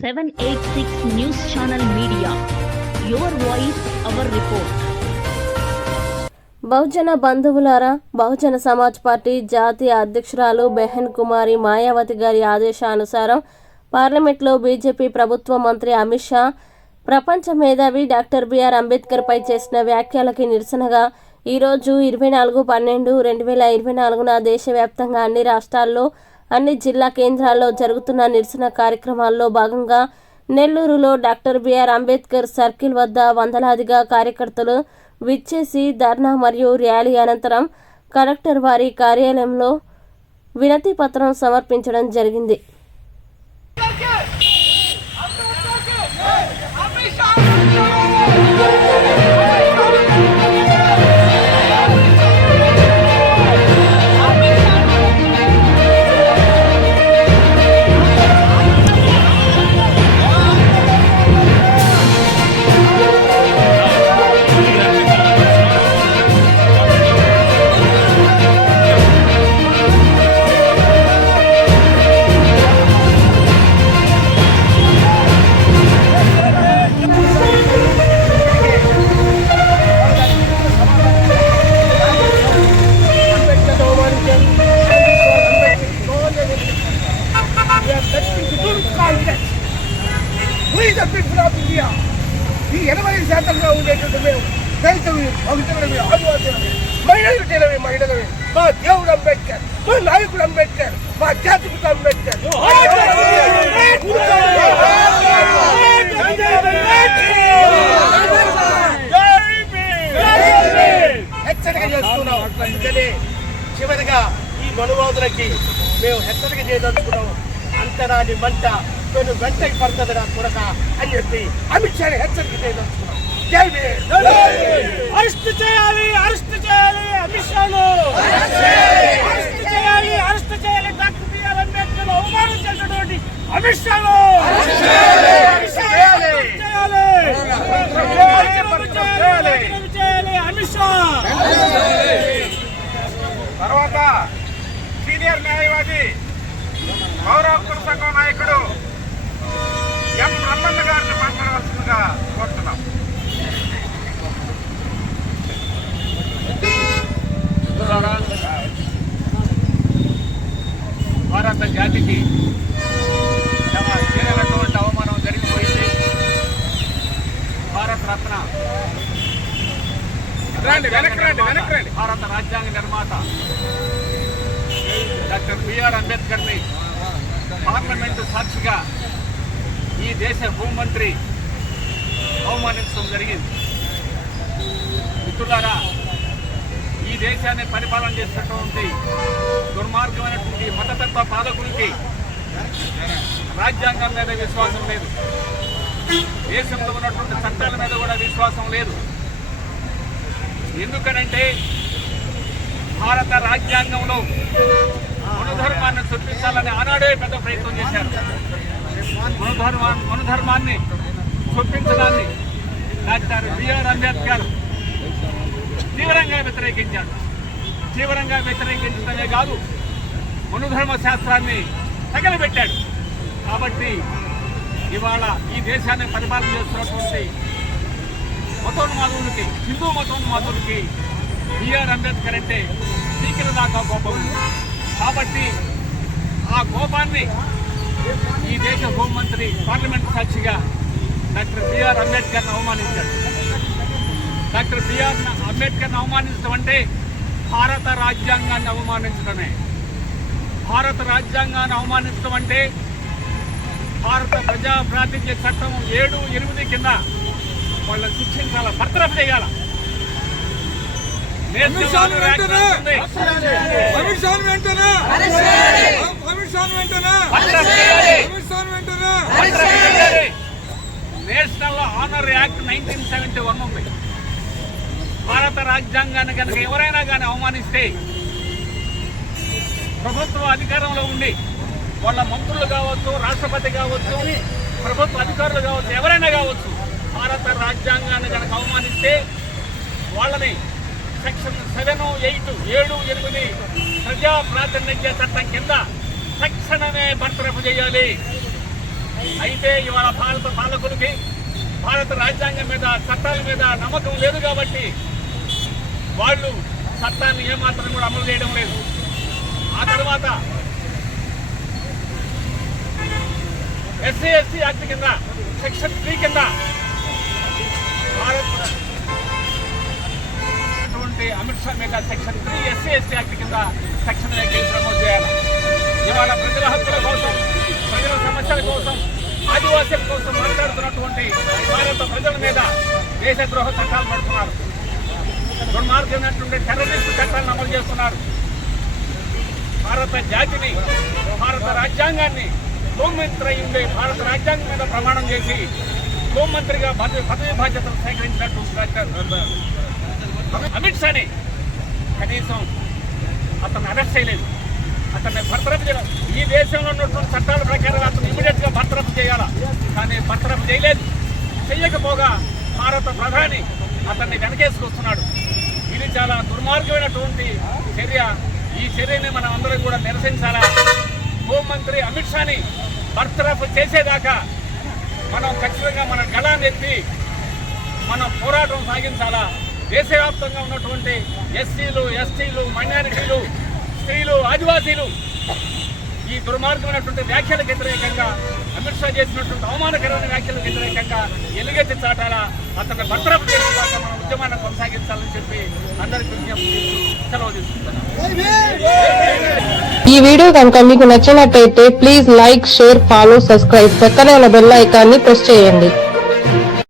Seven eight six news channel media your voice our report బహుజన బంధువులారా Bahujan Samaj party జాతీయ అధ్యక్షురాలు బెహన్ కుమారి మాయావతి గారి ఆదేశానుసారం పార్లమెంట్లో బీజేపీ ప్రభుత్వ మంత్రి అమిత్ షా ప్రపంచ మేధావి డాక్టర్ బిఆర్ అంబేద్కర్పై చేసిన వ్యాఖ్యలకి నిరసనగా ఈరోజు ఇరవై నాలుగు పన్నెండు రెండు వేల ఇరవై నాలుగున దేశవ్యాప్తంగా అన్ని రాష్ట్రాల్లో అన్ని జిల్లా కేంద్రాల్లో జరుగుతున్న నిరసన కార్యక్రమాల్లో భాగంగా నెల్లూరులో డాక్టర్ బిఆర్ అంబేద్కర్ సర్కిల్ వద్ద వందలాదిగా కార్యకర్తలు విచ్చేసి ధర్నా మరియు ర్యాలీ అనంతరం కలెక్టర్ వారి కార్యాలయంలో వినతి పత్రం సమర్పించడం జరిగింది. We the people of ఈ ఎనభై శాతంగా ఉండేటువంటి మేము దళితులు భక్తులవి ఆదివాసులవి మైనారిటీలవి మహిళలవి మా దేవుడు అంబేద్కర్ మా నాయకుడు అంబేద్కర్ మా జాతిపిత అంబేద్కర్. హెచ్చరిక చేస్తున్నాం అందుకని చివరిగా ఈ మనువాదులకి మేము హెచ్చరిక చేయదలుచుకున్నాం. అంతరాని మంట నేను వెంటకి పడుతుందిరా కొడక అని చెప్పి అమిత్ షాని హెచ్చరిక చేయదలుచుకున్నాం జై అరెస్ట్ చేయాలి అరెస్ట్ చేయాలి అమిత్ షాను. అరెస్ట్ చేయాలి. అరెస్ట్ చేయాలి డాక్టర్ బిఆర్ అంబేద్కర్ అమిత్ షాను. చేయాలి. చేయాలి. అమిత్ షా తర్వాత సీనియర్ న్యాయవాది గౌరవ సంఘం నాయకుడు ఎం రమణ గారిని మాట్లాడవలసిందిగా కోరుతున్నాం. భారత జాతికి చాలా తీరనటువంటి అవమానం జరిగిపోయింది. భారత రత్న రండి వెనక్కి రండి వెనక్కి రండి. భారత రాజ్యాంగ నిర్మాత డాక్టర్ బిఆర్ అంబేద్కర్ని పార్లమెంటు సాక్షిగా ఈ దేశ హోంమంత్రి అవమానించడం జరిగింది. మిత్రులారా ఈ దేశాన్ని పరిపాలన చేసినటువంటి దుర్మార్గమైనటువంటి మతతత్వ పాలకులకి రాజ్యాంగం మీద విశ్వాసం లేదు. దేశంలో ఉన్నటువంటి చట్టాల మీద కూడా విశ్వాసం లేదు. ఎందుకనంటే భారత రాజ్యాంగంలో మనుధర్మాన్ని చొప్పించాలని ఆనాడే పెద్ద ప్రయత్నం చేశారు. మనుధర్మాన్ని మనుధర్మాన్ని చొప్పించడాన్ని డాక్టర్ బిఆర్ అంబేద్కర్ తీవ్రంగా వ్యతిరేకించాడు. తీవ్రంగా వ్యతిరేకించడమే కాదు మనుధర్మ శాస్త్రాన్ని తగలబెట్టాడు కాబట్టి ఇవాళ ఈ దేశాన్ని పరిపాలన చేస్తున్నటువంటి మతోన్మాదులకి హిందూ మతోన్మాదులకి బిఆర్ అంబేద్కర్ అంటే స్పీకర్ దాకా కోపం కాబట్టి ఆ కోపాన్ని ఈ దేశ హోంమంత్రి పార్లమెంట్ సాక్షిగా డాక్టర్ బిఆర్ అంబేద్కర్ని అవమానించాడు డాక్టర్ బిఆర్ అంబేద్కర్ని అవమానించడం అంటే భారత రాజ్యాంగాన్ని అవమానించడమే. భారత రాజ్యాంగాన్ని అవమానించడం అంటే భారత ప్రజా ప్రాతినిధ్య చట్టం ఏడు ఎనిమిది కింద వాళ్ళని శిక్షించాల భర్తరఫ్ చేయాలి? అమిత్ షాను వెంటనే! అమిత్ షాను వెంటనే! అమిత్ షాను వెంటనే! అమిత్ షాను వెంటనే! National honour act nineteen seventy one ఉంది. భారత రాజ్యాంగాన్ని కనుక ఎవరైనా కానీ అవమానిస్తే ప్రభుత్వ అధికారంలో ఉండి వాళ్ళ మంత్రులు కావచ్చు రాష్ట్రపతి కావచ్చు ప్రభుత్వ అధికారులు కావచ్చు ఎవరైనా కావచ్చు భారత రాజ్యాంగాన్ని కనుక అవమానిస్తే వాళ్ళని సెక్షన్ సెవెన్ ఎయిట్ ఏడు ఎనిమిది ప్రజా ప్రాతినిధ్య చట్టం కింద తక్షణమే బర్తరఫ్ చేయాలి. అయితే ఇవాళ భారత పాలకులకి భారత రాజ్యాంగం మీద చట్టాల మీద నమ్మకం లేదు కాబట్టి వాళ్ళు చట్టాన్ని ఏమాత్రం కూడా అమలు చేయడం లేదు. ఆ తర్వాత ఎస్సీ ఎస్సీ యాక్ట్ కింద సెక్షన్ త్రీ కింద మీద section three SC ST act కింద సెక్షన్ కేసు నమోదు చేయాలి. ఇవాళ ప్రజల హక్కుల కోసం ప్రజల సమస్యల కోసం ఆదివాసీల కోసం మాట్లాడుతున్నటువంటి భారత ప్రజల మీద దేశద్రోహ చట్టాలు పడుతున్నారు. దుర్మార్గమైనటువంటి టెర్రరిస్ట్ చట్టాలను అమలు చేస్తున్నారు. భారత జాతిని భారత రాజ్యాంగాన్ని హోంమంత్రి ఉండే భారత రాజ్యాంగం మీద ప్రమాణం చేసి హోంమంత్రిగా పదవి బాధ్యతలు సేకరించినట్టు అమిత్ షాని కనీసం అతను అరెస్ట్ చేయలేదు. అతన్ని భర్తరపు చేయాలి. ఈ దేశంలో ఉన్నటువంటి చట్టాల ప్రకారం అతను ఇమీడియట్గా భర్తరపు చేయాలా? కానీ భర్తరపు చేయలేదు. చెయ్యకపోగా భారత ప్రధాని అతన్ని వెనకేసుకొస్తున్నాడు. ఇది చాలా దుర్మార్గమైనటువంటి చర్య. ఈ చర్యని మనం అందరం కూడా నిరసించాలా? హోంమంత్రి అమిత్ షాని బర్తరఫ్ చేసేదాకా మనం ఖచ్చితంగా మన గళాన్ని ఎత్తి మనం పోరాటం సాగించాలా? దేశవ్యాప్తంగా ఉన్నటువంటి ఎస్సీలు ఎస్టీలు మైనారిటీలు స్త్రీలు ఆదివాసీలు ఈ దుర్మార్గమైనటువంటి వ్యాఖ్యలకు వ్యతిరేకంగా అమిత్ షా చేసినటువంటి అవమానకరమైన వ్యాఖ్యలకు వ్యతిరేకంగా ఎలుగెత్తి చాటాలా అతను భద్రపు చేసేదాకా మనం ఉద్యమాన్ని కొనసాగించాలని చెప్పి అందరికీ విజ్ఞప్తి సెలవు తీసుకుంటున్నాను. ఈ వీడియో కనుక మీకు నచ్చినట్టయితే please like share follow subscribe. పక్కనే ఉన్న బెల్ ఐకాన్ని ప్రెస్ చేయండి.